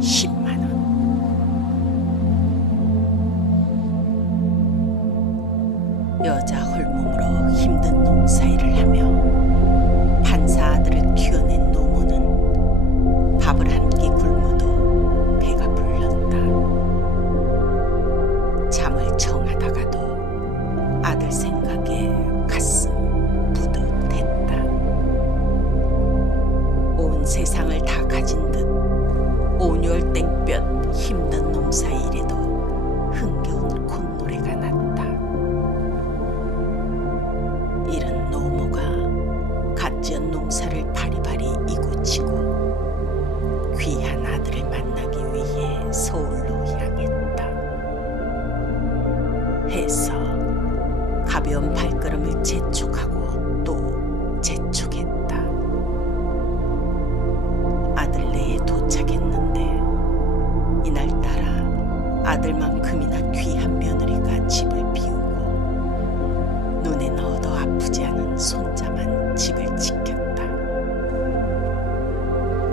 10만 원. 여자 홀몸으로 힘든 농사일을 하며 판사 아들을 키워낸 노모는 밥을 한 끼 굶어도 배가 불렀다. 잠을 청하다가도 아들 생각에 가슴 뿌듯했다. 온 세상을 다 가진 듯 온열 땡볕 힘든 농사일에도 흥겨운 콧노래가 났다. 이런 노모가 갓지은 농사를 바리바리 이고치고 귀한 아들을 만나기 위해 서울로 향했다. 해서 가벼운 발걸음을 재촉하고 또 재촉했다. 아들네에 도착했는데 이날따라 아들만큼이나 귀한 며느리가 집을 비우고 눈에 넣어도 아프지 않은 손자만 집을 지켰다.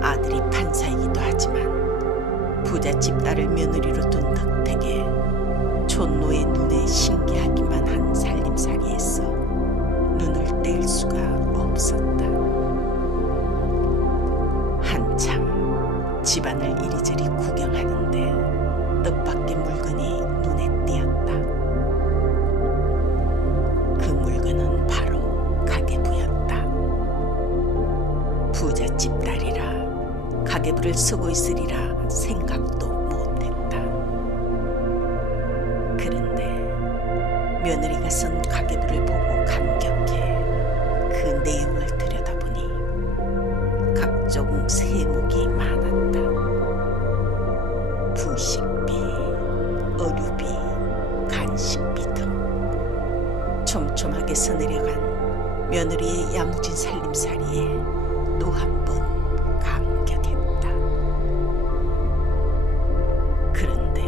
아들이 판사이기도 하지만 부잣집 딸을 며느리로 둔 덕택에 촌노의 눈에 신기하기만 한 살림살이에서 눈을 뗄 수가 없었다. 한참 집안을 이리저리 구경하는데 뜻밖의 물건이 눈에 띄었다. 그 물건은 바로 가계부였다. 부잣집 딸이라 가계부를 쓰고 있으리라 생각도 못했다. 그런데 며느리가 쓴 가계부를 보고 감격해 그 내용을 들여다보니 각종 세목이 많았다. 부식비, 의류비, 간식비 등 촘촘하게 서내려간 며느리의 야무진 살림살이에 또 한 번 감격했다. 그런데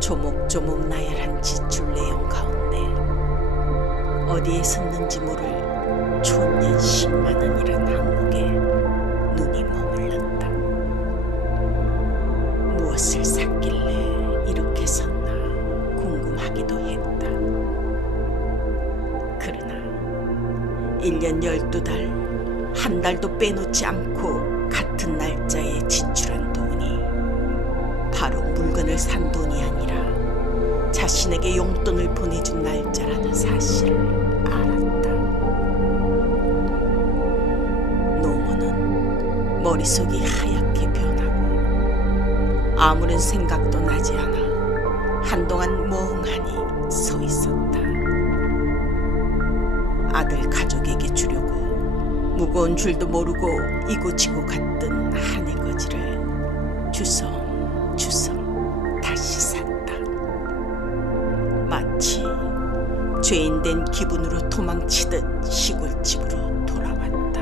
조목조목 나열한 지출 내용 가운데 어디에 섰는지 모를 촌년 10만 원이란 항목에 눈이 머물렀다. 무엇을 샀길래 이렇게 섰나 궁금하기도 했다. 그러나 1년 12달 한 달도 빼놓지 않고 같은 날짜에 지출한 돈이 바로 물건을 산 돈이 아니라 자신에게 용돈을 보내준 날짜라는 사실을 알았다. 노모는 머릿속이 하얗게 변하고 아무런 생각도 나지 않아 한동안 멍하니 서 있었다. 아들 가족에게 주려고 무거운 줄도 모르고 이고지고 갔던 한해 거지를 주섬주섬 다시 샀다. 마치 죄인된 기분으로 도망치듯 시골집으로 돌아왔다.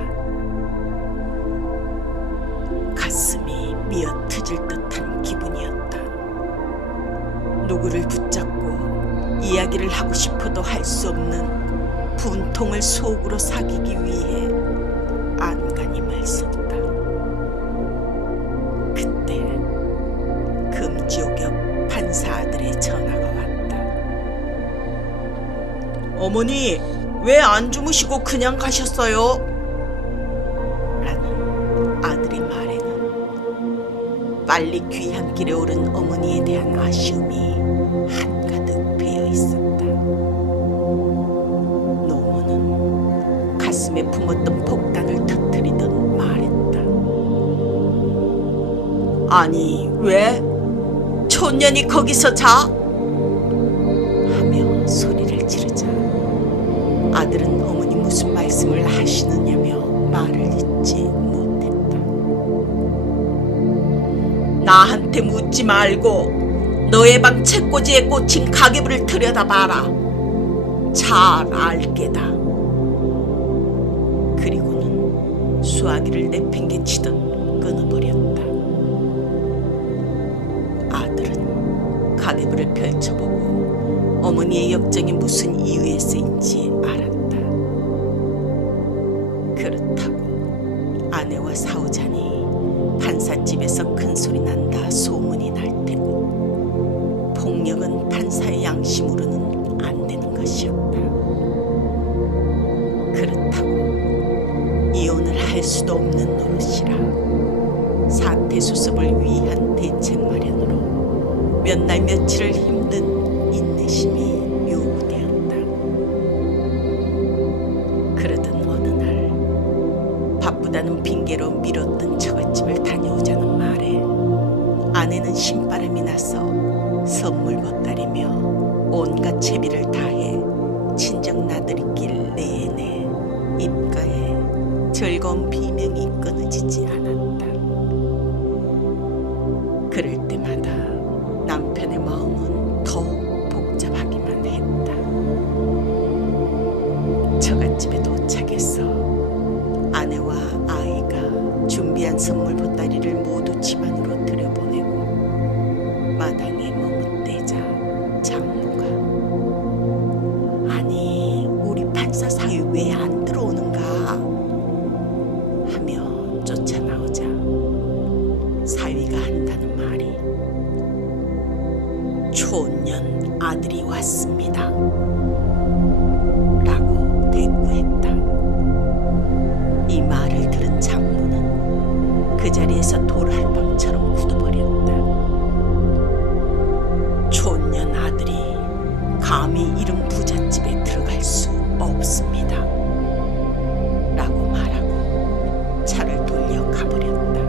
가슴이 미어트질 듯한 기분이었다. 누구를 붙잡고 이야기를 하고 싶어도 할 수 없는 분통을 속으로 사귀기 위해 안간힘을 썼다. 그때 금지옥 옆 판사 아들의 전화가 왔다. 어머니, 왜 안 주무시고 그냥 가셨어요? 라는 아들의 말에는 빨리 귀향길에 오른 어머니에 대한 아쉬움이 한가득 배어 있었다. 노모는 가슴에 품었던 폭탄을 터뜨리듯 말했다. 아니, 왜? 촌년이 거기서 자? 하며 소리를 지르자 아들은 어머니 무슨 말씀을 하시느냐며 말을 잇지 못했다. 나한테 묻지 말고 너의 방 책꽂이에 꽂힌 가계부를 들여다봐라. 잘 알게다. 그리고는 수화기를 내팽개치듯 끊어버렸다. 아들은 가계부를 펼쳐보고 어머니의 역정이 무슨 이유에 쓰인지 알았다. 그렇다고 아내와 싸우자니 판삿집에서 큰 소리 난 그렇다고 이혼을 할 수도 없는 노릇이라 사태 수습을 위한 대책 마련으로 몇 날 며칠을 힘든 인내심이 요구되었다. 그러던 어느 날 바쁘다는 핑계로 미뤘던 처갓집을 다녀오자는 말에 아내는 신바람이 나서 선물 보따리며 온갖 채비를 다해 친정 나들이길 내내 입가에 즐거운 비명이 끊어지지 않았다. 그럴 때마다 남편의 마음은 더욱 복잡하기만 했다. 처갓집에 도착해서 아내와 아이가 준비한 선물 보따리를 모두 집 안으로 들여보내고 마당에 머뭇대자 장모가 "아니, 우리 판사 사위 왜 안 들어오는가?" 하며 쫓아나오자 사위가 한다는 말이 "초년 아들이 왔습니다" 라고 대꾸했다. 이 말을 들은 장모는 그 자리에서 돌할방처럼 굳어버렸다. 초년 아들이 감히 이런 부잣집에 들어갈 수 없습니다 라고 말하고 차를 돌려 가버렸다.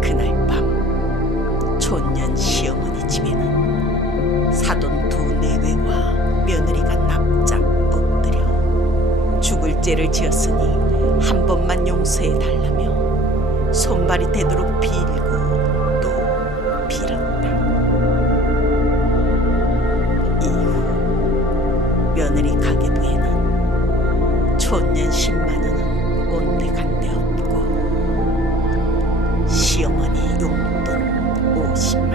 그날 밤 촌년 시어머니 집에는 사돈 두 내외와 며느리가 납작 엎드려 죽을 죄를 지었으니 한 번만 용서해달라며 손발이 되도록 빌고 또 빌었다. 이후 며느리 가계부에는 촌년 10만 원은 온데간데 없고 시어머니 용돈 50만